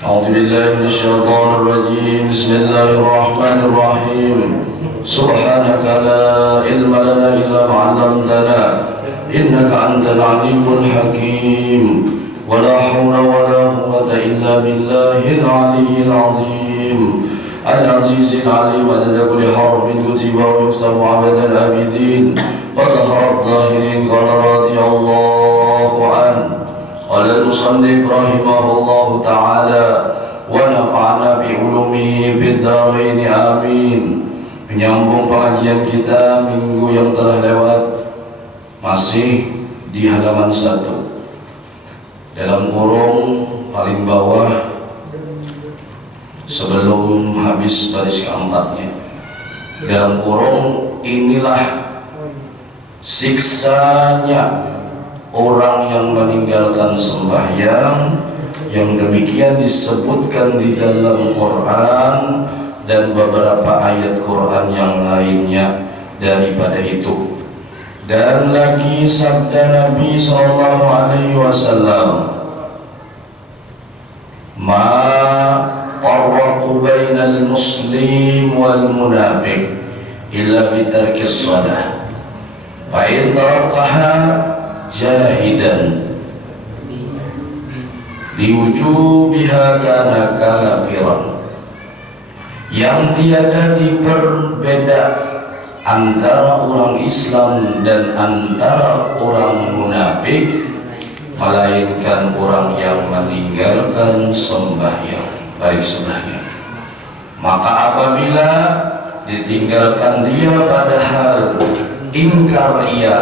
أعوذ بالله من الشيطان الرجيم بسم الله الرحمن الرحيم سبحانك لا علم لنا إلا ما علمتنا إنك أنت العليم الحكيم ولا حول ولا قوة إلا بالله العلي العظيم العزيز العليم عدد كل حرف كتب ويكتب عبد العابدين وظهر الظاهرين قال رضي الله عنه قال المصنف رحمه الله تعالى ونفعنا بعلومه في الدارين آمين. Menyambung pengajian kita minggu yang telah lewat, masih di halaman 1 dalam kurung paling bawah sebelum habis baris keempatnya. Dalam kurung inilah siksanya orang yang meninggalkan sembahyang, yang demikian disebutkan di dalam Quran dan beberapa ayat Quran yang lainnya daripada itu. Dan lagi sabda Nabi sallallahu alaihi wasallam, ma farraqu bainal muslim wal munafiq illa bitarkis shalah fa in tarakaha jahidan liwujubiha kana kafiran. Yang tiada diperbeda antara orang Islam dan antara orang munafik melainkan orang yang meninggalkan sembahyang, baik sembahyang. Maka apabila ditinggalkan dia padahal ingkar ia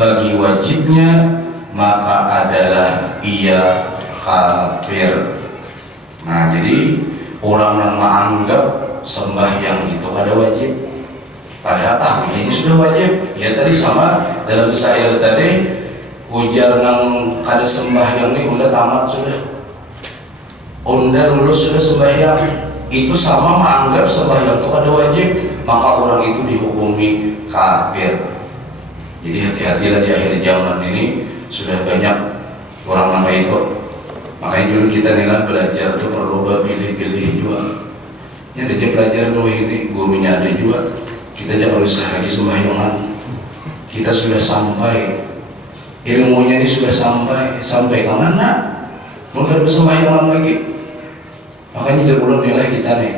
bagi wajibnya, maka adalah ia kafir. Nah, jadi orang yang menganggap sembahyang itu ada wajib, padahal tahunya ini sudah wajib. Ya tadi sama dalam syair tadi, ujar nang kada sembahyang ini unda tamat sudah, unda lulus sudah sembahyang. Itu sama menganggap sembahyang itu ada wajib, maka orang itu dihukumi kafir. Jadi hati-hatilah di akhir zaman ini sudah banyak orang yang itu. Makanya dulu kita nilai belajar itu perlu berpilih-pilih juga. Ini ada pelajaran ini, gurunya ada juga. Kita jangan usah lagi sembahyangan. Kita sudah sampai, ilmunya ini sudah sampai ke mana? Bukan bersembahyangan lagi. Makanya jangan nilai kita nih.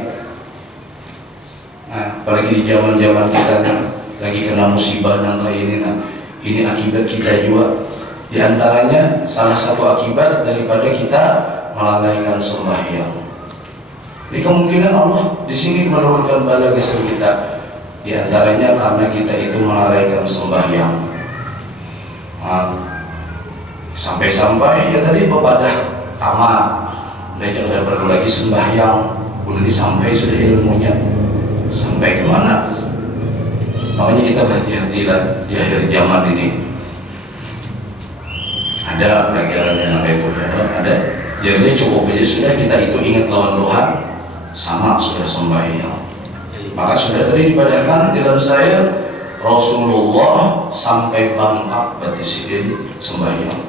Nah, apalagi di zaman-zaman kita nih, lagi kena musibah yang kayak ini, nah, ini akibat kita juga. Di antaranya salah satu akibat daripada kita melalaikan sembahyang. Ini kemungkinan Allah di sini menurunkan bala geser kita. Di antaranya karena kita itu melalaikan sembahyang. Nah, sampai-sampai ya tadi bebadah tamat, mereka tidak perlu lagi sembahyang. Udah disampai sudah ilmunya. Sampai kemana? Makanya kita berhati-hatilah di akhir zaman ini. Ada pelajaran yang ada itu, ada. Jadi cukup aja sudah kita itu ingat lawan Tuhan, sama sudah sembahyang. Maka sudah tadi dipadahkan dalam saya Rasulullah sampai bangkak berarti sidin sembahyang.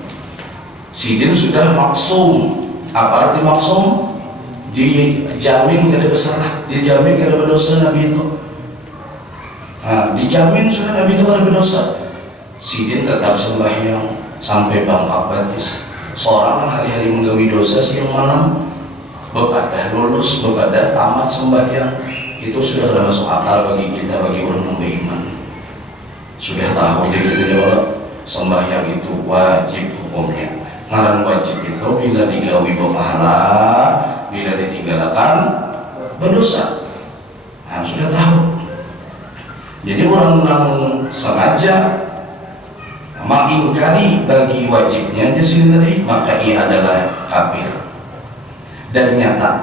Sidin sudah maksum. Apa arti maksum? Dijamin kada bersalah, dijamin kada berdosa Nabi itu. Nah, dijamin sudah Nabi itu kada berdosa. Sidin tetap sembahyang sampai bangkak batis. Seorang yang hari-hari menggawi dosa siang malam, bebadah lulus, bebadah tamat sembahyang, itu sudah tidak masuk akal bagi kita, bagi orang yang beriman. Sudah tahu aja kita jawab sembahyang itu wajib hukumnya. Ngaran wajib itu bila digawi berpahala, bila ditinggalkan berdosa. Nah, sudah tahu. Jadi orang yang sengaja mengingkari bagi wajibnya dia sendiri, maka ia adalah kafir. Dan nyata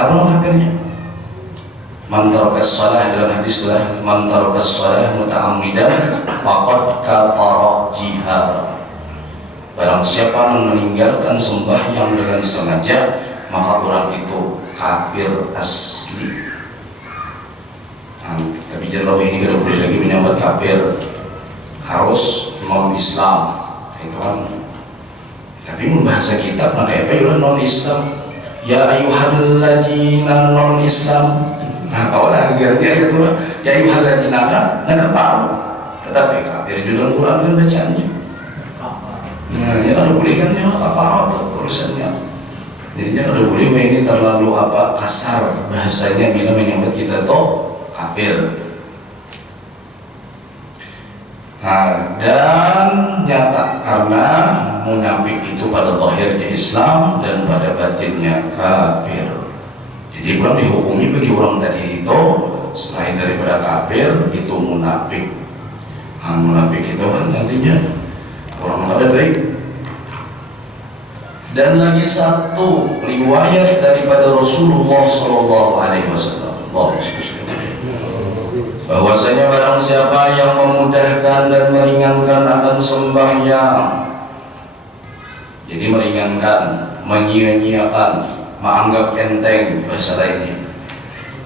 orang kafirnya. Man tarakas shalah, dalam hadis lah, man tarakas shalah muta'ammidan faqad kafara jihar. Barang siapa yang meninggalkan sembahyang dengan sengaja, maka orang itu kafir asli. Nah, tapi jangan ini tidak boleh lagi menyambat kafir, harus non Islam itu kan. Tapi membahasa kitab nah kayak apa juga non Islam ya ayyuhalladzina non Islam. Nah, kalau lah ganti ayat itu ya ayyuhalladzina nggak paru. Tetapi kafir di dalam Quran kan bacaannya. Nah, ya kalau boleh kan ya kafarat tulisannya. Jadinya kalau boleh ini terlalu kasar bahasanya bila menyambut kita toh kafir. Nah, dan nyata karena munafik itu pada zahirnya Islam dan pada batinnya kafir. Jadi orang dihukumi bagi orang tadi itu selain daripada kafir itu munafik. Nah, munafik itu kan nantinya orang pada baik. Dan lagi satu riwayat daripada Rasulullah Shallallahu Alaihi Wasallam bahwasanya barang siapa yang memudahkan dan meringankan akan sembahyang, jadi meringankan, menyia-nyiakan, menganggap enteng bahasa lainnya,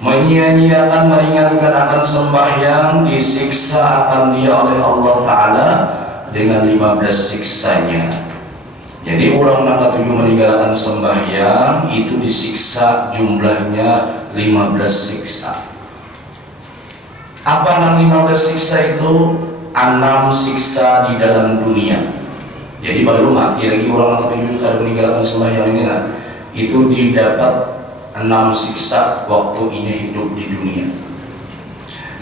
menyia-nyiakan, meringankan akan sembahyang, disiksa akan dia oleh Allah Ta'ala dengan 15 siksanya. Jadi orang yang ketujuh meninggalkan sembahyang itu disiksa jumlahnya 15 siksa. Apa 15 siksa itu? 6 siksa di dalam dunia. Jadi baru mati lagi orang yang ketujuh karena meninggalkan sembahyang ini, nah, itu didapat 6 siksa waktu ini hidup di dunia.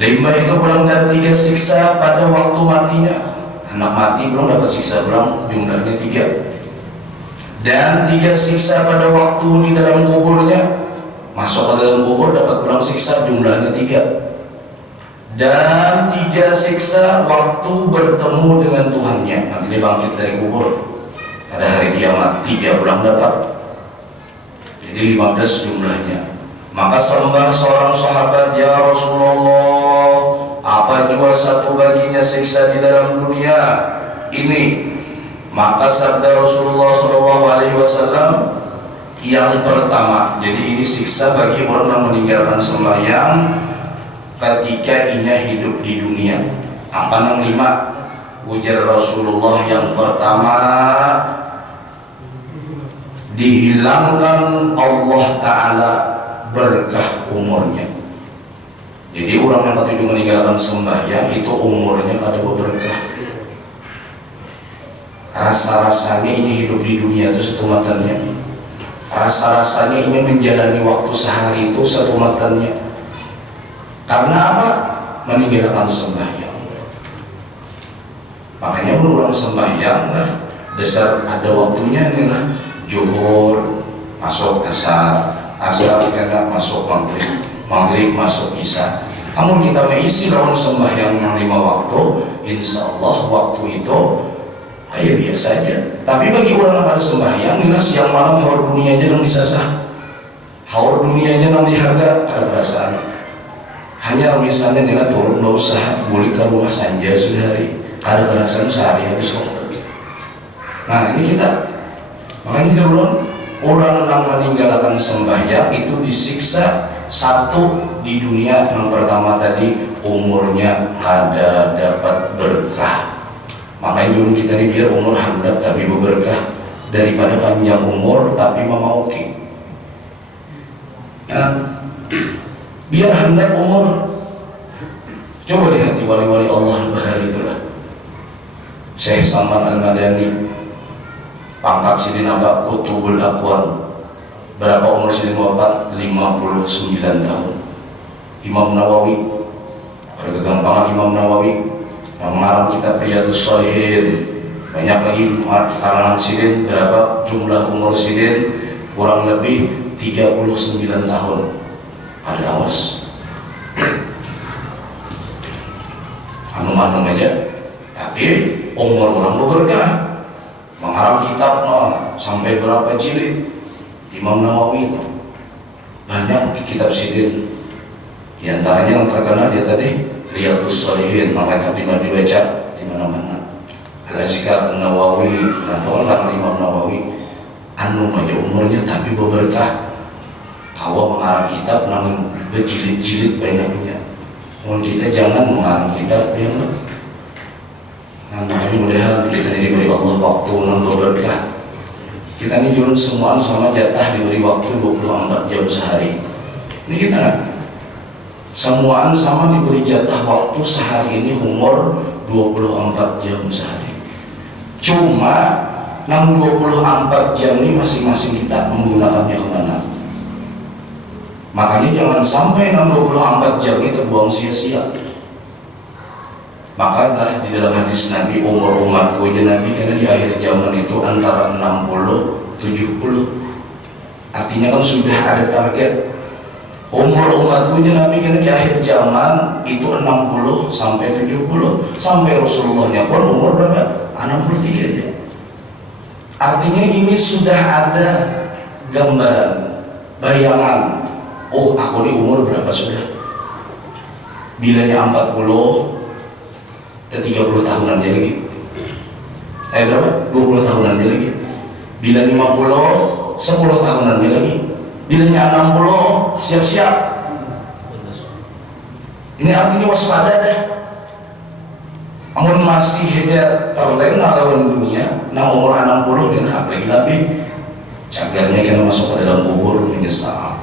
5 itu belum, dan 3 siksa pada waktu matinya. Anak mati belum dapat siksa, belum jumlahnya 3. Dan 3 siksa pada waktu di dalam kuburnya, masuk ke dalam kubur dapat pulang siksa jumlahnya 3. Dan 3 siksa waktu bertemu dengan Tuhannya, nanti bangkit dari kubur pada hari kiamat, 3 pulang dapat, jadi 15 jumlahnya. Maka sembah seorang sahabat, ya Rasulullah, apa juga satu baginya siksa di dalam dunia ini? Maka sabda Rasulullah SAW, yang pertama, jadi ini siksa bagi orang yang meninggalkan sembahyang ketika ia hidup di dunia. Apa yang 5? Ujar Rasulullah, yang pertama, dihilangkan Allah Ta'ala berkah umurnya. Jadi orang yang ketujuh meninggalkan sembahyang itu umurnya ada berkah. Rasa-rasanya ini hidup di dunia itu satu matanya, rasa-rasanya ini menjalani waktu sehari itu satu matanya. Karena apa? Meninggalkan sembahyang. Makanya pun orang sembahyang lah, dasar ada waktunya nih lah, zuhur masuk asar, asar kena masuk maghrib, maghrib masuk isya. Namun kita mengisi lawan sembahyang yang 5 waktu, insya Allah waktu itu kayak biasa aja. Tapi bagi orang yang pada sembahyang, inilah siang malam haur dunia aja yang disasah, haur dunia aja yang diharga, ada perasaan. Hanya misalnya nila turun nggak usah, boleh ke rumah sanja sudah hari, ada kerasaan sehari habis waktu. Nah ini kita, makanya orang yang meninggalkan sembahyang itu disiksa 1 di dunia. Yang pertama tadi umurnya kada dapat berkah. Makanya dulu kita ini biar umur handap tapi berberkah daripada panjang umur tapi memauki. Nah, biar handap umur. Coba lihat di wali-wali Allah bahari itulah. Syekh Salman Al-Madani, pangkat sidin apa? Qutubul Aqwan. Berapa umur sidin wafat? 59 tahun. Imam Nawawi, pada kegampangan Imam Nawawi yang mengarang kitab Riyadhus Shalihin, banyak lagi karangan sidin. Berapa jumlah umur sidin? Kurang lebih 39 tahun. Ada awas anu-anu aja, tapi umur orang berkah. Mengarang kitab sampai berapa jilid? Imam Nawawi itu banyak kitab sidin. Di antaranya yang terkenal dia tadi Riyadhus Shalihin, namanya dibaca di mana-mana. Al-Azkar An-Nawawi, atau kan Imam Nawawi, anu aja umurnya tapi berkah. Kalau mengarang kitab namun berjilid-jilid banyaknya. Mohon kita jangan mengarang kitab yang makanya mudah-mudahan kita ini diberi Allah waktu yang berkah. Kita ini jurun semuaan sama jatah diberi waktu 24 jam sehari. Ini kita kan semuaan sama diberi jatah waktu sehari ini umur 24 jam sehari. Cuma 24 jam ini masing-masing kita menggunakannya kemana? Makanya jangan sampai 24 jam ini terbuang sia-sia. Maka di dalam hadis Nabi, umur umatku aja Nabi, karena di akhir zaman itu antara 60-70. Artinya kan sudah ada target. Umur umatku aja Nabi, karena di akhir zaman itu 60 sampai 70. Sampai Rasulullahnya pun umur berapa? 63 aja. Artinya ini sudah ada gambaran, bayangan. Oh, aku ini umur berapa sudah? Bilanya 40 ke 30 tahunan dia lagi. Berapa? 20 tahunan dia lagi. Bila 50, 10 tahunan dia lagi. Bilanya 60, siap-siap. Ini artinya waspada deh. Amun masih aja terlena lawan dunia, nah umur 60 dan apalagi lebih cagarnya kena masuk ke dalam kubur menyesal.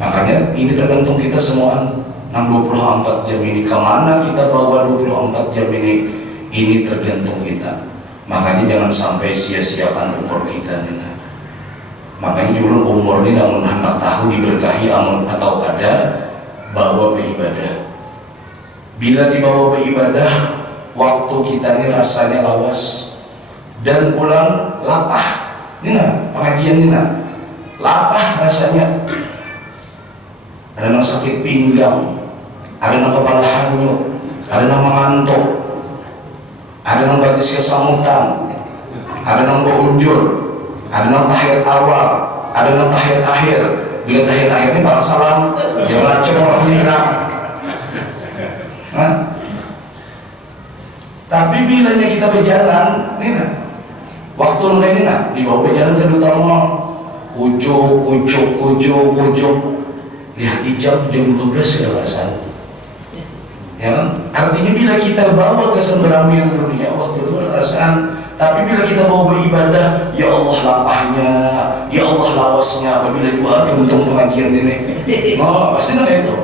Makanya ini tergantung kita semua. 24 jam ini kemana kita bawa 24 jam ini tergantung kita. Makanya jangan sampai sia-siakan umur kita nih. Makanya dulu umur ini namun hendak tahu diberkahi amun atau kada bawa beribadah. Bila dibawa beribadah, waktu kita ini rasanya lawas dan pulang lapah. Ini pengajian ini lapah rasanya. Ada yang sakit pinggang, ada yang kepala hanyut, ada yang mengantuk, ada yang batis kesamutan, ada yang berunjur, ada yang tahiyat awal, ada yang tahiyat akhir. Bila tahiyat akhir ini balas salam, yang melacak orangnya hilang. Tapi bilanya kita berjalan, waktu ini dibawa berjalan ke Duta Mall, ujuk. Lihat di jam 12 sudah perasaan. Ya kan? Artinya bila kita bawa kesembramian dunia waktu itu ada perasaan. Tapi bila kita bawa beribadah, ya Allah lapahnya, ya Allah lawasnya. Apabila gua untung pengajian ini, pasti itu.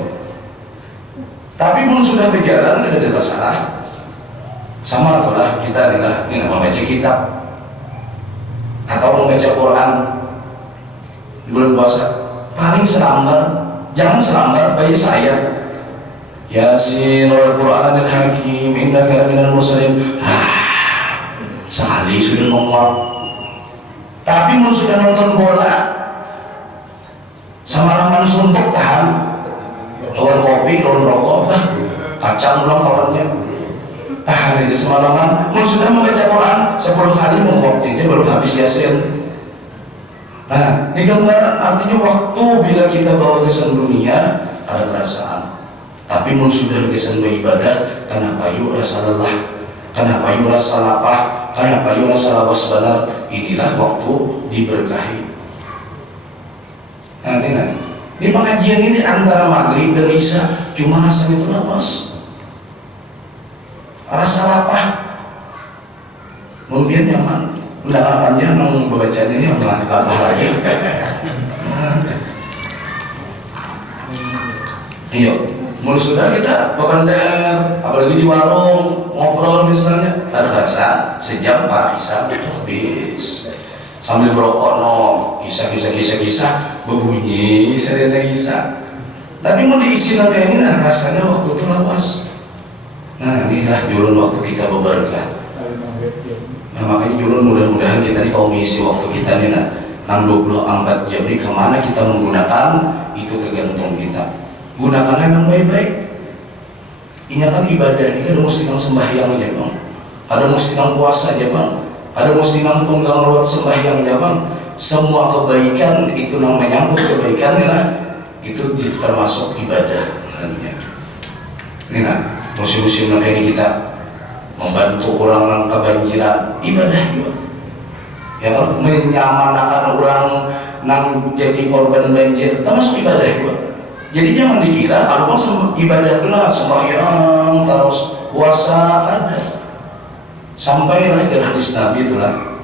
Tapi pun sudah berjalan, tidak ada masalah. Sama atau lah kita ini membaca kitab atau membaca Quran di bulan puasa. Paling selambar. Jangan selambar bayi saya. Yasin wal Qur'anil Hakim innaka laminal mursalin. Sekali sudah ngomong. Tapi mun sudah nonton bola semalaman suntuk tahan. Lawan kopi, lawan rokok, kacang ulang kawannya. Tahan aja semalaman. Mun sudah membaca Quran 10 kali mengkopinya baru habis Yasin. Nah, ini gambaran artinya waktu bila kita bawa kesan dunia ada perasaan. Tapi mun sudah kesan beribadah, kenapa yuk rasa lelah, kenapa yuk rasa lapah, kenapa yuk rasa lawas benar. Inilah waktu diberkahi. Nah, ini pengajian ini antara maghrib dan isya cuma rasanya itu lawas, rasa lapah. Mun biar nyaman. Mendengarkannya membacanya ini melakukan lagi. Iya, mulai sudah kita berbandar, apalagi di warung ngobrol misalnya, ada rasa sejam Pak Isa itu habis. Sambil berokok kisah berbunyi serena Isa. Tapi mau diisi kayak ini rasanya waktu itu lawas. Nah inilah julun waktu kita berberkah. Nah, makanya jurun mudah-mudahan kita nih kaum isi waktu kita nih 24 jam ini kemana kita menggunakan itu tergantung kita. Gunakannya yang baik-baik. Ini kan ibadah ini kan ada mesti nang sembahyang aja bang, ada mesti nang puasa aja bang, ada mesti nang tunggang rawat sembahyang aja bang. Semua kebaikan itu nang menyambut kebaikan itu termasuk ibadah namanya. Ini musim-musim nang ini kita membantu orang yang kebanjiran, ibadah juga. Ya kan, menyamanakan orang yang jadi korban banjir, termasuk ibadah juga. Jadi jangan dikira kalau ibadah itu sembahyang terus puasa ada. Sampailah ke hadis Nabi itulah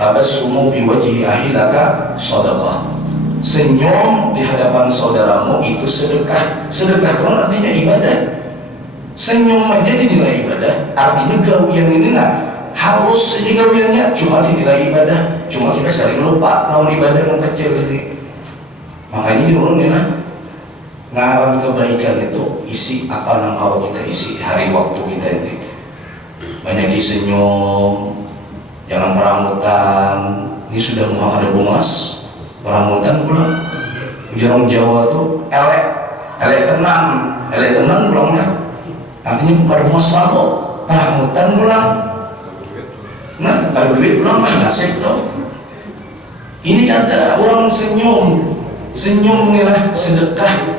tabassumu biwajhi akhilaka shadaqah. Senyum di hadapan saudaramu itu sedekah. Sedekah itu artinya ibadah. Senyum aja dinilai ibadah. Artinya gawian ini halus saja gawiannya cuma dinilai ibadah. Cuma kita sering lupa lawan ibadah yang kecil ini. Makanya dulu nih ngaran kebaikan itu isi apa yang kalau kita isi hari waktu kita ini. Banyak senyum, jangan perambutan. Ini sudah mau ada bungas perambutan pulang. Jarang Jawa tuh elek tenan pulangnya. Artinya pada bungas lalu perambutan pulang. Nah kalau duit pulang mah nasib tuh. Ini ada orang senyum inilah sedekah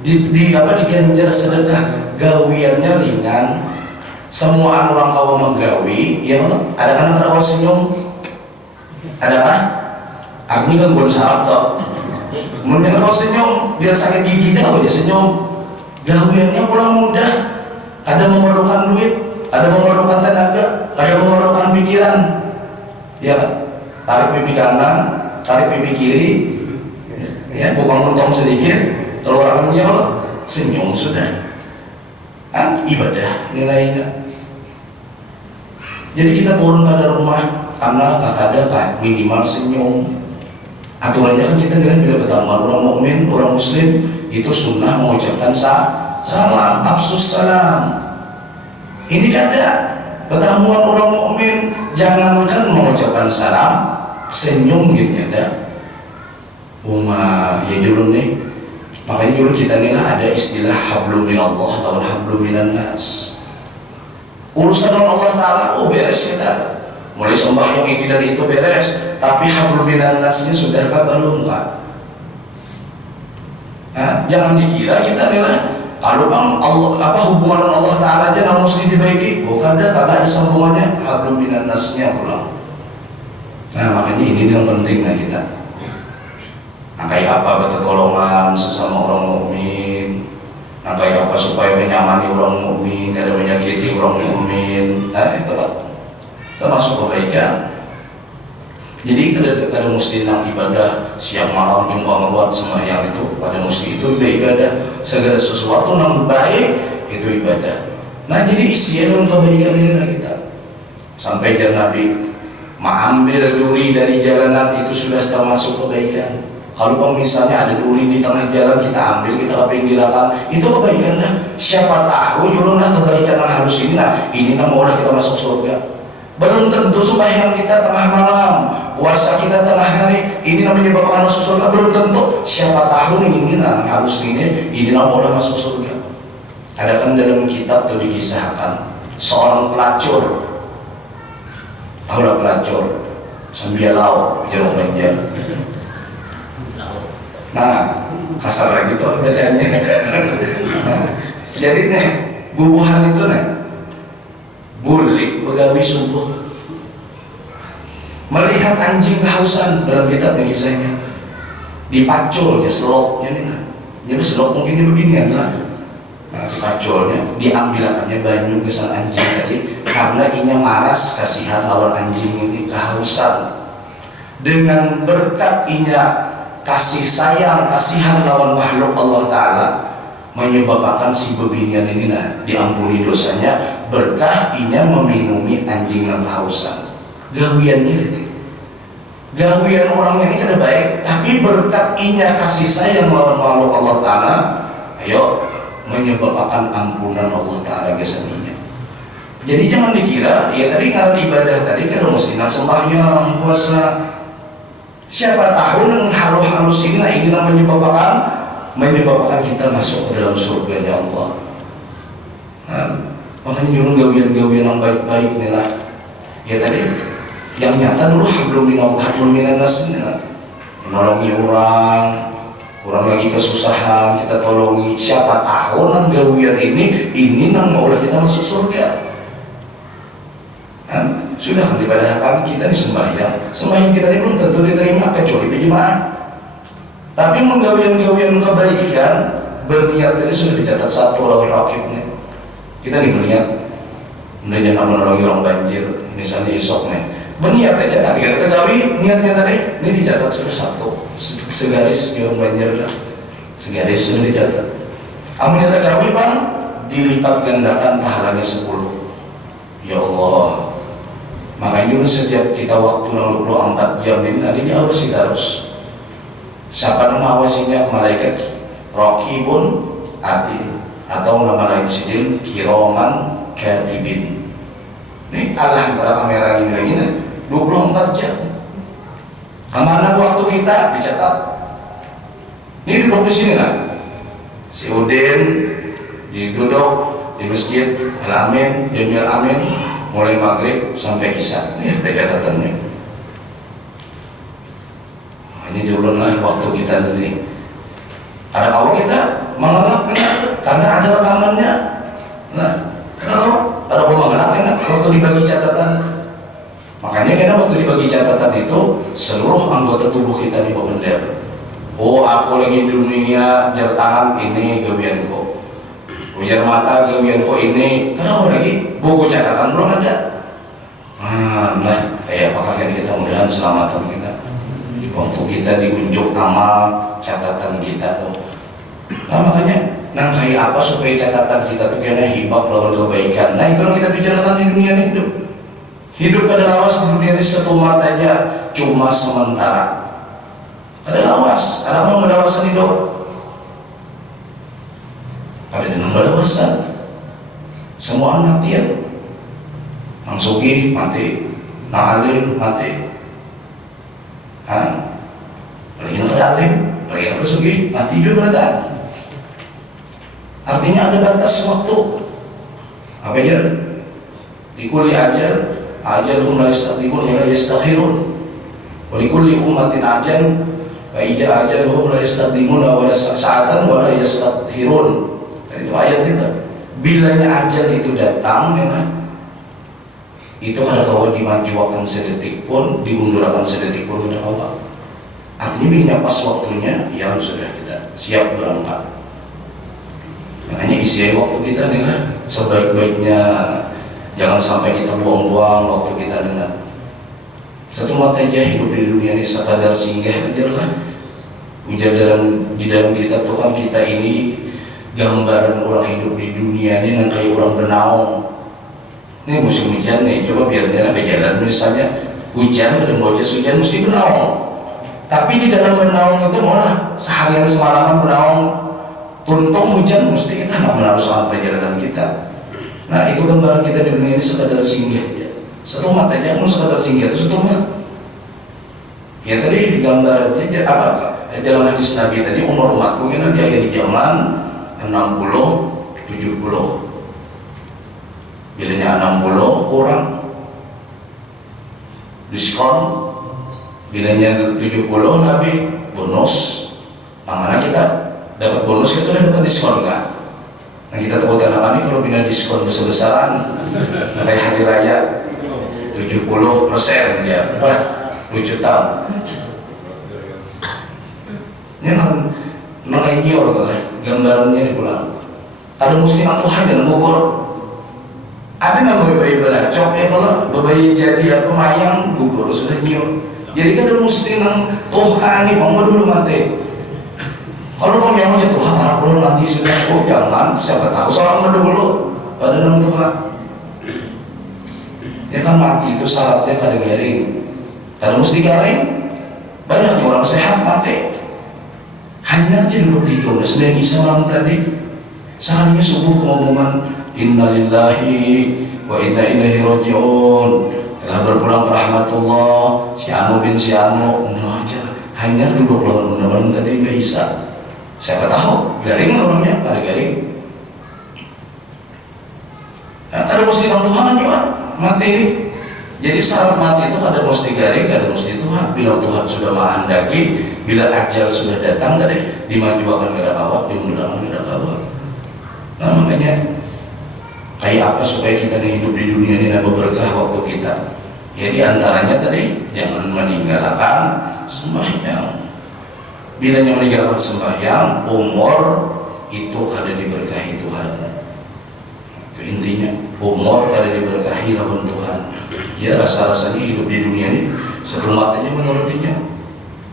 diganjar sedekah, gawiannya ringan. Semua orang kau menggawi, ya ada kan orang senyum, ada kan? Artinya kan bukan syarat toh. Mending kau senyum, biar sakit giginya apa aja senyum. Gawiannya pulang mudah, ada memerlukan duit, ada memerlukan tenaga, ada memerlukan pikiran, ya kan? Tarik pipi kanan, tarik pipi kiri, ya bukan untung sedikit, keluarannya Allah senyum sudah. Ibadah nilainya. Jadi kita turun pada rumah karena ada minimal senyum. Aturannya kan kita dengan bila bertemu orang mukmin, orang muslim itu sunnah mengucapkan salam, absus salam. Ini kada pertemuan orang mukmin jangankan mengucapkan salam, senyum gitu kada. Ya dulu nih. Makanya dulu kita nih ada istilah hablum minallah lawan hablum minan nas. Urusan Allah Ta'ala beres kita. Mulai sembahyang ini dan itu beres. Tapi hablum minan nasnya sudah belum enggak? Jangan dikira kita nih kalau bang Allah hubungan Allah Ta'ala aja yang mesti dibaiki. Bukan karena ada sambungannya hablum minan nasnya pulang. Makanya ini yang penting kita. Kayak apa pertolongan sesama orang mukmin, kayak apa supaya menyamani orang mukmin, tidak menyakiti orang mukmin. Itu kan termasuk kebaikan. Jadi kada mesti nang ibadah siang malam jumpa meluat sembahyang itu, pada mesti itu ibadah. Segala sesuatu yang baik itu ibadah. Jadi isian kebaikan ini kita. Sampai Nabi mengambil duri dari jalanan itu sudah termasuk kebaikan. Kalau misalnya ada duri di tengah jalan kita ambil, kita pinggirkan, itu kebaikan dah. Siapa tahu jurunlah kebaikan yang harus ini mau kita masuk surga. Belum tentu sembahyang kita tengah malam, puasa kita tengah hari, ini menyebabkan masuk surga. Belum tentu. Siapa tahu ini harus ini mau masuk surga. Ada kan dalam kitab tuh dikisahkan seorang pelacur. Tahulah pelacur, sambialau jeruk banjar. Kasar lagi tuh bacaannya. Jadi bubuhan itu bulik begawi subuh melihat anjing kehausan dalam kitab kisahnya dipacul ya selopnya jadi selop mungkin beginian lah. Dipaculnya diambilakannya banyu ke sang anjing tadi karena inya maras kasihan lawan anjing ini kehausan. Dengan berkat inya kasih sayang, kasihan lawan makhluk Allah Ta'ala menyebabkan si bebinian ini diampuni dosanya berkah inya meminumi anjing yang kehausan. Gawiannya itu gawian orangnya ini kada baik, tapi berkat inya kasih sayang lawan makhluk Allah Ta'ala menyebabkan ampunan Allah Ta'ala kesaninya. Jadi jangan dikira ya tadi ngaran ibadah tadi kada mesti sembahyang puasa. Siapa tahu yang halus ini menyebabkan kita masuk ke dalam surganya Allah. Makanya jurung gawian-gawian yang baik-baik nih lah. Ya tadi yang nyata dulu hablum minan nas menolongi orang lagi kesusahan kita tolongi. Siapa tahu nang gawian ini nang mau kita masuk surga. Sudah dipadahkan kita sembahyang kita ini belum tentu diterima kecuali berjemaah. Tapi menggawian-gawian kebaikan berniat ini sudah dicatat satu lawan rakibnya. Kita berniat jangan menolongi orang banjir misalnya esok berniat aja, tapi kita gawi niatnya tadi ini dicatat sudah satu segaris di Banjar lah, segaris sudah dicatat. Amun nyata gawi bang dilipat gandakan pahalanya 10. Ya Allah, makanya dulu setiap kita waktu 24 jam ini diawasi terus. Siapa nama awasinya? Malaikat Raqibun Atid, atau nama lain sidin Kiroman Katibin. Ini Allah pada kamera gini 24 jam. Kemana waktu kita dicatat? Ini duduk di sini lah. Si Udin duduk di masjid Al-Amin, Jamil Amin, mulai maghrib sampai isya. Ini ada catatannya. Hanya jauh lah waktu kita nanti. Ada kalau kita mengelak karena ada rekamannya. Nah, kenapa? Ada mengelak waktu dibagi catatan. Makanya karena waktu dibagi catatan itu seluruh anggota tubuh kita dibender. Oh, aku lagi di dunia jar tangan ini gawianku, ujar mata gawianku ini. Kenapa lagi? Buku catatan belum ada. Nah, kayak apakah kita mudahan selamatkan kita. Waktu kita diunjuk amal catatan kita tuh. Nah makanya, nah kayak apa supaya catatan kita tuh kena hibak lawan kebaikan. Nah itulah kita bicarakan di dunia ini hidup. Hidup pada lawas di dunia ini satu matanya cuma sementara. Ada lawas, ada orang berlawasan hidup. Ada dengan berlawasan. Semua mati ya. Nang Sugih mati, Nang Alim mati. Pergi nang Alim, pergi nang Sugih mati juga berarti. Artinya ada batas waktu. Apa aja? Dikuli ajal, ajaluhum la yastaqdimun wa la yastakhirun. Wa likulli ummatin ajal, wa ija ajaluhum la yastaqdimun wa la sa'atan wa la yastakhirun. Itu ayat itu. Bilanya ajal itu datang, memang itu kada kawan dimajuakan sedetik pun, diundurkan sedetik pun kada kawan. Artinya bila pas waktunya yang sudah kita siap berangkat. Makanya isi waktu kita nih lah, sebaik-baiknya jangan sampai kita buang-buang waktu kita dengan satu mata aja hidup di dunia ini sekadar singgah aja lah. Ujar di dalam kita tuh kan kita ini gambaran orang hidup di dunia ini yang kayak orang benaung. Ini musim hujan nih, coba biarnya ada jalan misalnya hujan, ada mau jas hujan mesti benaung. Tapi di dalam benaung itu malah seharian semalaman benaung. Tuntung hujan mesti kita nggak menaruh soal perjalanan kita. Nah itu gambaran kita di dunia ini sekadar singgah aja. Satu mata aja pun sekadar singgah itu satu mata. Ya tadi gambarannya apa? Dalam hadis Nabi tadi umur umatku kan di akhir zaman 60, 70. Bilanya 60 kurang diskon, bilanya 70 Nabi bonus. Mana kita dapat bonus kita sudah dapat diskon kan? Nah kita takutkan kami kalau bina diskon besar-besaran kayak hari raya 70% ya, wah lucu tahun. Ini memang kayak nyor tuh lah, gambarannya di pulang. Ada muslim atau Tuhan yang ngubur. Ada nama bayi belacok ya kalau bayi jadi apa mayang gugur sudah nyor. Jadi kan ada muslim yang Tuhan nih bang dulu mati. Kalau bang yang aja Tuhan para belum nanti sudah jangan siapa tahu seorang dulu pada nama Tuhan. Ya kan mati itu syaratnya kada garing, kada mesti garing. Banyak orang sehat mati. Hanya aja dulu di dunia sudah bisa malam tadi. Seharinya subuh pengumuman innalillahi wa inna ilaihi rajiun, telah berpulang ke rahmatullah si Anu bin si Anu. Udah aja hanya duduk lawan malam tadi nggak bisa. Siapa tahu garing orangnya ada garing. Nah, ada mesti Tuhan juga mati ini. Jadi syarat mati itu ada mesti garing, ada mesti Tuhan. Bila Tuhan sudah menghendaki, bila ajal sudah datang tadi dimajukan ke awak, diundurkan ke awak. Nah makanya kayak apa supaya kita hidup di dunia ini dan berkah waktu kita. Ya diantaranya tadi jangan meninggalkan sembahyang. Bila meninggalkan sembahyang, umur itu kada diberkahi Tuhan. Itu intinya. umur kada diberkahi lawan Tuhan. Ya rasa-rasanya hidup di dunia ini setelah matanya menurutinya.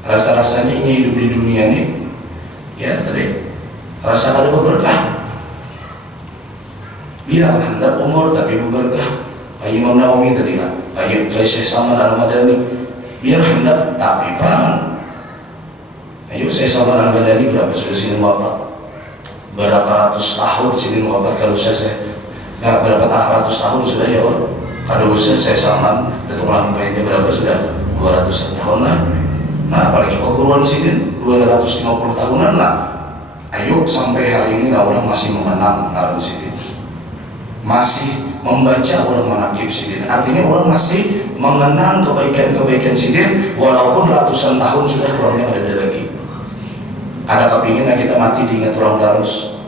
Rasa-rasanya hidup di dunia ini ya tadi rasa kada berkah. Biar hendak umur tapi berberkah. Kayak Imam Nawawi tadi lah, kayak Syekh Salman Al-Madani. Biar hendak tapi pan. Ayo Syekh Salman Al-Madani berapa sudah sini wafat? Berapa ratus tahun sini wafat kalau saya nah, berapa ratus tahun sudah ya Allah. Kalau saya Salman datang lampainya berapa sudah 200 tahun lah. Nah apalagi perguruan sini 250 tahunan lah. Ayo sampai hari ini nah, orang masih mengenang di sini, masih membaca orang manakib sidin. Artinya orang masih mengenang kebaikan-kebaikan sidin walaupun ratusan tahun sudah orangnya ada lagi. Ada kepinginnya kita mati diingat orang terus.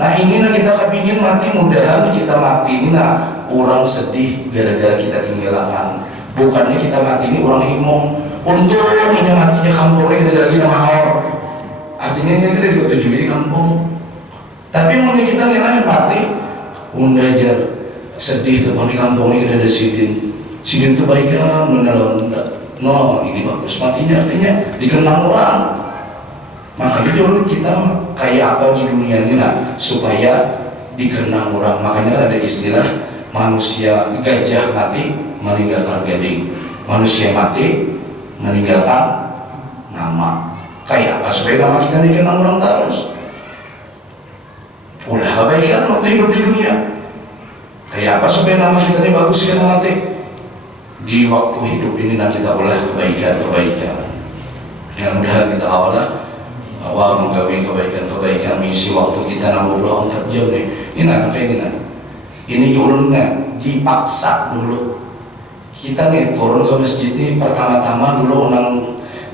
Nah ini kita kepingin mati, mudahan kita mati ini nah orang sedih gara-gara kita tinggalan. Bukannya kita mati ini orang himong untuk ini matinya kampung lagi ada lagi nama hal. Artinya ini kita dituju di kampung. Tapi mau kita nilai mati undajar sedih tuh di kampung ini kita ada sidin kebaikan menelan. No ini bagus matinya artinya dikenang orang. Makanya dulu kita kayak apa di dunia ini nah supaya dikenang orang. Makanya kan ada istilah manusia gajah mati meninggalkan gading, manusia mati meninggalkan nama. Kayak apa supaya nama kita dikenang orang terus? Ulah kebaikan waktu hidup di dunia. Kayak apa supaya nama kita ini bagus kan nanti di waktu hidup ini nah kita ulah kebaikan. Yang mudah kita awal menggawi kebaikan mengisi waktu kita 24 jam nih. Ini nah kayak gini. Ini ulunnya dipaksa dulu. Kita nih turun ke masjid ini pertama-tama dulu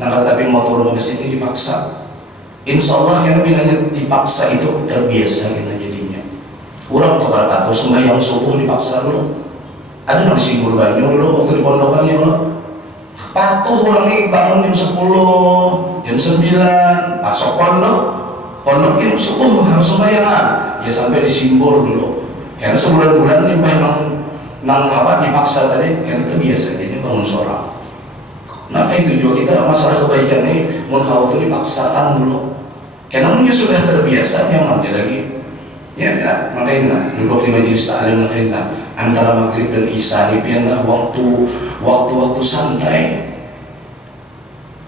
tapi mau turun ke masjid ini dipaksa. Insya Allah yang bilangnya dipaksa itu terbiasa kita jadinya. Orang tuh kalau kata sembahyang subuh dipaksa dulu. Ada nang sibur banyu dulu waktu di pondokan ya Allah. Patuh orang nih bangun jam 10, jam 9, masuk pondok jam 10 harus sembayangan. Ya sampai disimbur dulu. Karena sebulan-bulan nih nang dipaksa tadi, karena terbiasa jadi bangun seorang. Nah itu juga kita masalah kebaikan ini mun khawatir dipaksakan dulu. Karena mungkin sudah terbiasa nyaman lagi. Ya, makanya duduk di majelis taklim makanya antara maghrib dan isya ini waktu santai.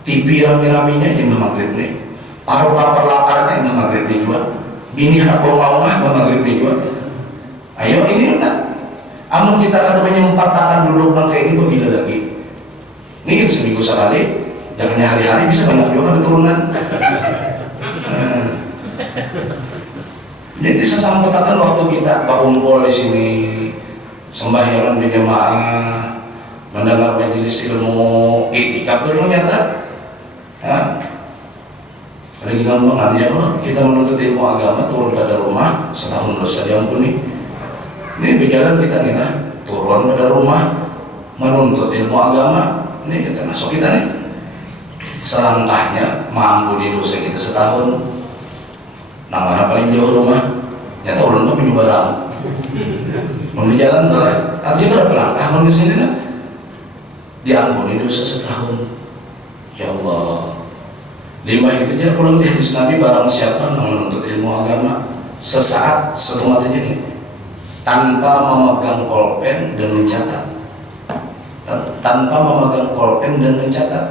TV rame-ramenya jam maghrib nih. Paru lapar-laparnya jam maghrib nih juga. Bini anak bawa maghrib nih juga. Ayo ini amun kita akan menyempatkan duduk kayak ini begila lagi. Ini kan seminggu sekali, jangan hari-hari bisa banyak juga ada turunan. Jadi sesampaikan waktu kita berkumpul di sini, sembahyangan berjamaah, mendengar majelis ilmu, itikaf dulu nyata. Lagi gampang ya Allah, kita menuntut ilmu agama turun pada rumah setahun dosa diampuni. Ini berjalan kita nih turun pada rumah menuntut ilmu agama. Ini kita masuk kita nih selangkahnya mengampuni dosa kita setahun. Namanya paling jauh rumah nyata ulun tuh punya barang mau berjalan tuh lah artinya berapa langkah mau kesini nah diampuni dosa setahun. Ya Allah, 5 itu aja pulang di hadis Nabi, barang siapa yang menuntut ilmu agama sesaat setelah ini tanpa memegang pulpen dan mencatat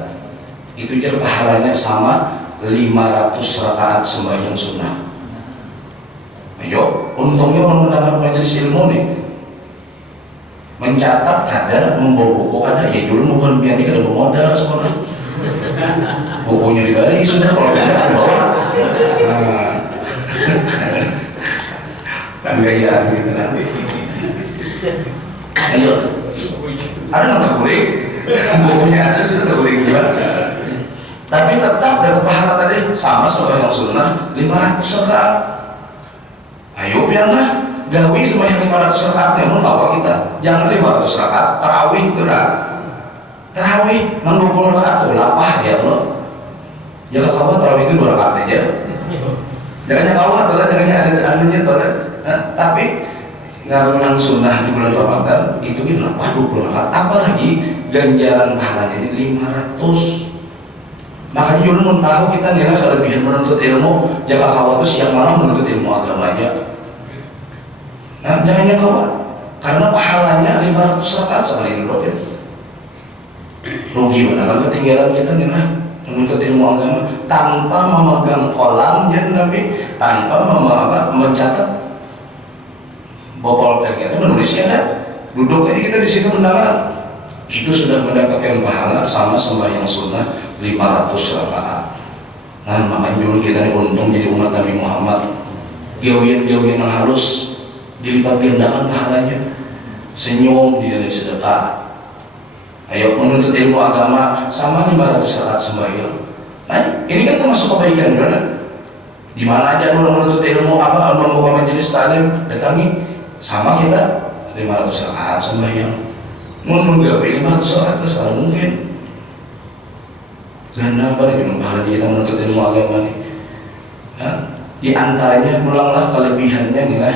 itu jadi pahalanya sama 500 rakaat sembahyang sunnah. Ayo, untungnya orang mendengar majelis ilmu nih mencatat ada, membawa buku ada, ya dulu bukan biar ini kada bermodal sekolah bukunya dibari sudah, kalau tidak bawa gayaan gitu nanti. Ayo, ada yang terguring bukunya ada sudah terguring juga, tapi tetap dapat pahala tadi sama sembahyang sunnah 500 rakaat. Ayo biarlah gawi sembahyang 500 rakaat yang mau kita, jangan 500 rakaat tarawih itu dah. Tarawih 60 rakaat tuh lapah ya Allah. Jangan kau tarawih itu 2 rakaat aja. Jangan kau adalah jangan ada anunya tapi ngarang sunnah di bulan Ramadan itu bilang 20 rakaat, apalagi ganjaran pahalanya ini 500. Makanya dulu mau tahu kita nih kelebihan menuntut ilmu, jaga kawat itu siang malam menuntut ilmu agamanya. Nah, jangan kawat, karena pahalanya 500 rakaat sekali duduk ya. Rugi benar kan ketinggalan kita nih menuntut ilmu agama tanpa memegang kolam dan Nabi, tanpa mencatat bopol pengen menulisnya ada. Duduk aja kita di situ mendengar, itu sudah mendapatkan pahala sama sembahyang sunnah 500 rakaat. Nah, makanya dulu kita ini untung jadi umat Nabi Muhammad. Gawian-gawian yang halus dilipat gandakan pahalanya. Senyum dinilai sedekah. Ayo menuntut ilmu agama sama 500 rakaat sembahyang. Nah, ini kan termasuk kebaikan juga. Di mana aja dulu menuntut ilmu membuka majelis taklim, datangi sama kita 500 rakaat sembahyang. Mau menggapai 500 rakaat itu sekarang mungkin. Ganda pada gunung pahalanya kita menuntut ilmu agama nih. Ya, di antaranya pulanglah kelebihannya nih lah.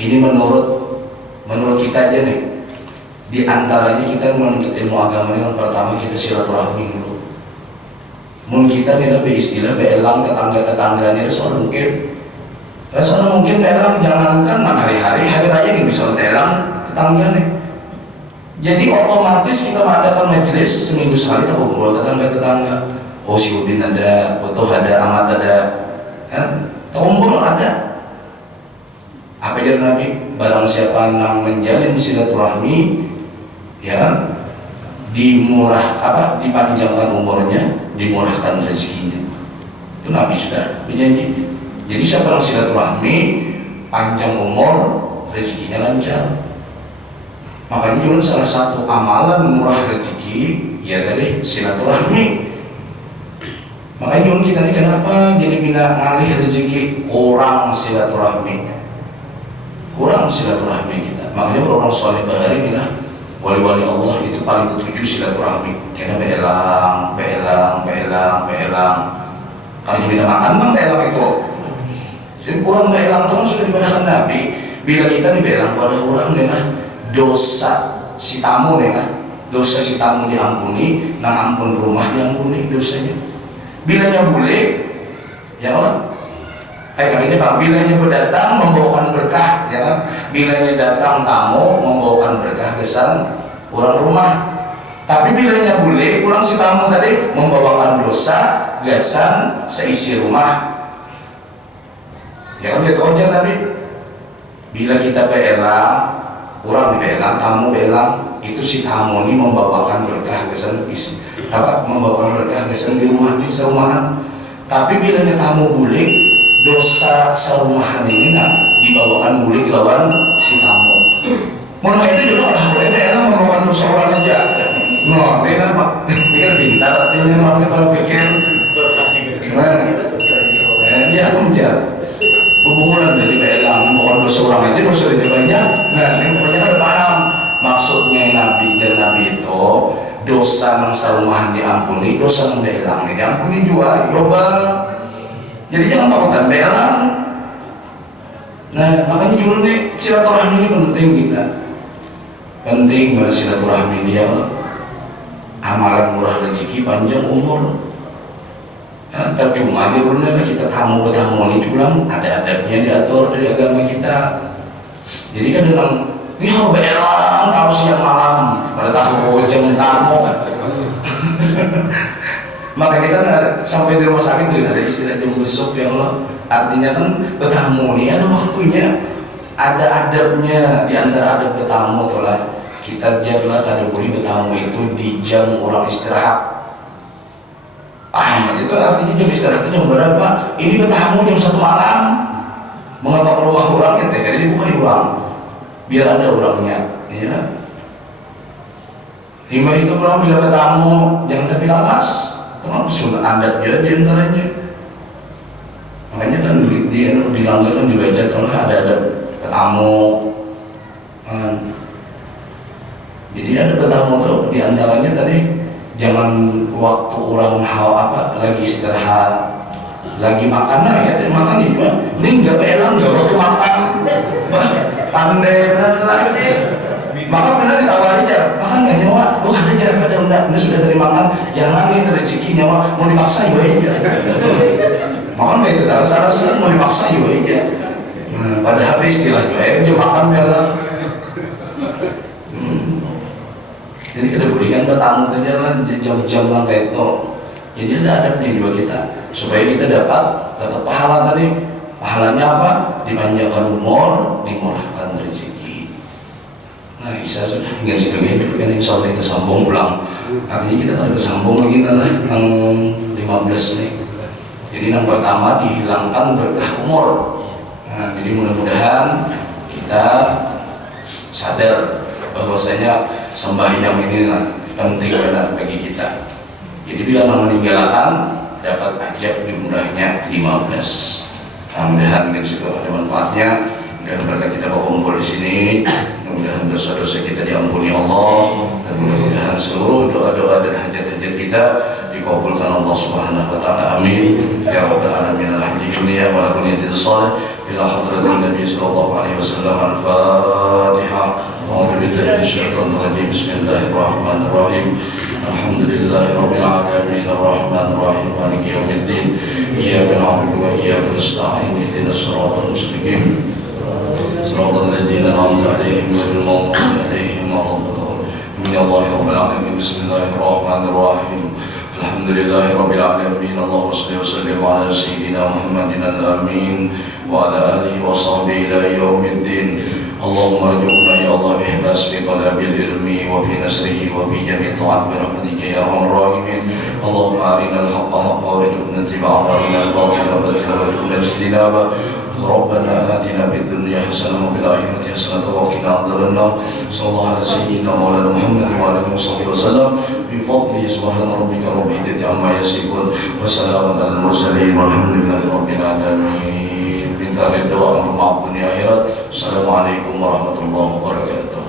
Ini menurut kita aja nih. Di antaranya kita menuntut ilmu agama ini yang pertama kita silaturahmi dulu. Mungkin kita nih lebih istilah belang tetangga-tetangganya soal mungkin. Soalnya mungkin belang jangankan hari raya nih bisa belang tetangga nih. Jadi otomatis kita mengadakan majelis seminggu sekali kita kumpul tetangga-tetangga. Oh si Udin ada, Utuh ada, Ahmad ada, ya, kumpul ada. Apa jadi Nabi? Barang siapa yang menjalin silaturahmi, ya, dipanjangkan umurnya, dimurahkan rezekinya. Itu Nabi sudah berjanji. Jadi siapa yang silaturahmi, panjang umur, rezekinya lancar. Makanya dulu salah satu amalan murah rezeki ya tadi silaturahmi. Makanya dulu kita ini kenapa jadi bina ngalih rezeki, kurang silaturahmi kita. Makanya orang soleh bahari ini wali-wali Allah itu paling ketujuh silaturahmi. Karena beelang. Kalau kita makan bang beelang itu, jadi kurang beelang itu kan sudah diberikan Nabi. Bila kita nih beelang pada orang nih dosa si tamu diampuni, nang ampun rumah diampuni dosanya. Bilanya boleh, ya Allah. Kalinya Pak, bilanya berdatang membawakan berkah, ya kan? Bilanya datang tamu membawakan berkah kesan orang rumah. Tapi bilanya boleh, pulang si tamu tadi membawakan dosa, gasan seisi rumah. Ya kan gitu aja Nabi. Bila kita beelang, orang beelang, tamu beelang, itu si tamu ini membawakan berkah kesan membawakan berkah kesan di rumah di serumahan. Tapi bilanya tamu bulik, dosa serumahan ini dibawakan bulik lawan si tamu. Menurut itu juga orang boleh beelang membawakan dosa orang aja. No, ini nama pikir pintar, artinya namanya kalau pikir. Dia menjar. Hubungan dari beelang, bukan dosa orang aja, dosa dia banyak. Nah, ini pokoknya ada paham maksudnya Nabi dan Nabi itu dosa yang serumahan diampuni, dosa yang beelang ini diampuni juga, global. Jadi jangan takutan beelang. Nah, makanya dulu nih silaturahmi ini penting kita. Penting pada silaturahmi ini ya, amalan murah rezeki, panjang umur. Ya, tercuma di rumahnya kita tamu ini pulang ada adabnya diatur dari agama kita. Jadi kan ini harus beelang tahu siang malam pada tahu jam tamu. Makanya kan sampai di rumah sakit itu ada istilah jam besok ya Allah. Artinya kan bertamu ini ada waktunya, ada adabnya. Di antara adab bertamu itulah kita jadilah kada boleh bertamu itu di jam orang istirahat. Paham itu artinya jam istirahat itu jam berapa? Ini bertamu jam 1 malam mengetok rumah orang gitu, jadi dibuka orang biar ada orangnya ya. Lima itu pulang bila bertamu jangan tapi lapas, itu adat juga diantaranya. Makanya kan dilanggarkan dibaca kalau ada bertamu. Jadi ada bertamu tuh diantaranya tadi jangan waktu orang lagi istirahat, lagi makan ya makan juga. Ini nggak beelang, nggak waktu makan. pandai benar. Makan benar ditawari jar, makan nggak nyawa, ada jar, ada enggak, ini sudah dari makan, jangan nih rezeki nyawa, mau dipaksa juga aja. Makan nggak itu harus alasan, mau dipaksa juga aja. Padahal istilah juga dia makan bela. Jadi kita berikan ke tamu saja lah jam-jam lang kayak itu. Jadi ada adabnya juga kita, supaya kita dapat pahala tadi. Pahalanya apa? Dipanjangkan umur, dimurahkan rezeki. Nah, Isa sudah hingga situ hidup kan, insya Allah kita sambung pulang. Artinya kita akan sambung lagi lah yang 15 nih. Jadi yang pertama dihilangkan berkah umur. Nah, jadi mudah-mudahan kita sadar bahwasanya sembahyang ini penting benar bagi kita. Jadi bila nama meninggalkan dapat ajab jumlahnya 15. Mudah-mudahan di situ ada manfaatnya. Mudah-mudahan berkat kita berkumpul di sini, mudah-mudahan dosa-dosa kita diampuni Allah, dan mudah-mudahan seluruh doa-doa dan hajat-hajat kita dikabulkan Allah Subhanahu wa taala. Amin. Ya rabbal alamin. Alhamdulillah wa la quwwata illa billah. Ila hadratil Nabi sallallahu alaihi wasallam. Al-Fatihah. A'udzu billahi minasyaitonir rajim. Bismillahirrahmanirrahim. Alhamdulillahi rabbil alamin. Arrahmanir rahim. Maliki yaumiddin. Iyyaka na'budu wa iyyaka nasta'in. Ihdinas siratal mustaqim. Siratal ladzina an'amta 'alaihim ghairil maghdubi 'alaihim waladdallin. Allahu rabbil alamin. Bismillahirrahmanirrahim. Alhamdulillahi rabbil alamin. Allahumma shalli wa sallim ala sayyidina Muhammadin al-amin wa ala alihi wa sahbihi ila yaumiddin. Allahumma rzuqna ya Allah ihlas fi talabil ilmi wa fi nasrihi wa fi jami' ta'at bi rahmatika ya arhamar rahimin. Allahumma arina al-haqqa haqqan warzuqna ittiba'ahu wa arina al-batila batilan warzuqna ijtinabah. Rabbana atina fid dunya hasanah wa fil akhirati hasanah wa qina adzabannar. Sallallahu ala sayyidina maulana Muhammad wa alihi wasallam. Bi fadli subhana rabbika rabbil izzati amma yasifun wa salamun alal mursalin walhamdulillahi rabbil alamin. Minta doa untuk dunia akhirat. Assalamualaikum warahmatullahi wabarakatuh.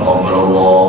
Taqabbalallah